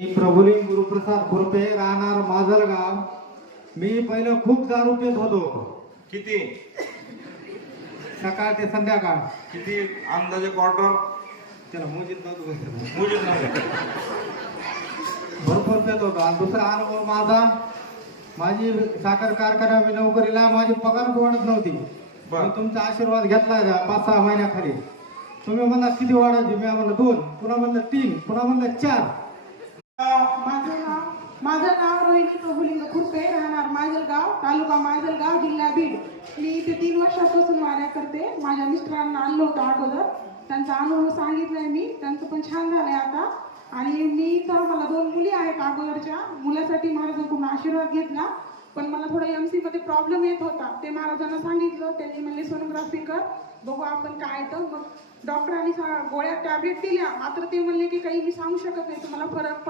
मी प्रभुलिंग गुरुप्रसाद खुरपे, राहणार माजलगाव. मी पहिलं खूप दारू पित होतो. किती सकाळ ते संध्याकाळ. किती अंदाजे क्वार्टर? त्याला मोजीत नव्हतं. मुलीच नाही. भरपूर पित होतो. आणि दुसरा अनुभव माझा, माझी साखर कारखाना मी नोकरीला, माझी पगार वाढत नव्हती. बरं. मी तुमचा आशीर्वाद घेतला 5-6 महिन्याखाली. तुम्ही म्हणला किती वाढायची? मी म्हणलं 2, पुन्हा म्हणलं 3, पुन्हा म्हणलं 4. माझं नाव रोहिणी प्रभुलिंग खुरपे, राहणार माजलगाव, तालुका माजलगाव, जिल्हा बीड. मी इथे 3 वर्षापासून वाऱ्या करते. माझ्या मिस्टरांना आणलं होतं अगोदर, त्यांचा अनुभव सांगितलाय मी, त्यांचं पण छान झालंय आता. आणि मी तर मला 2 मुली आहेत अगोदरच्या. मुलासाठी महाराजांकडून आशीर्वाद घेतला, पण मला थोडा MC मध्ये प्रॉब्लेम येत होता. ते महाराजांना सांगितलं, त्यांनी म्हणले सोनोग्राफी कर, बघू आपण काय. तर मग डॉक्टरांनी गोळ्या टॅबलेट दिल्या, मात्र ते म्हणले की काही मी सांगू शकत नाही, तुम्हाला फरक पडत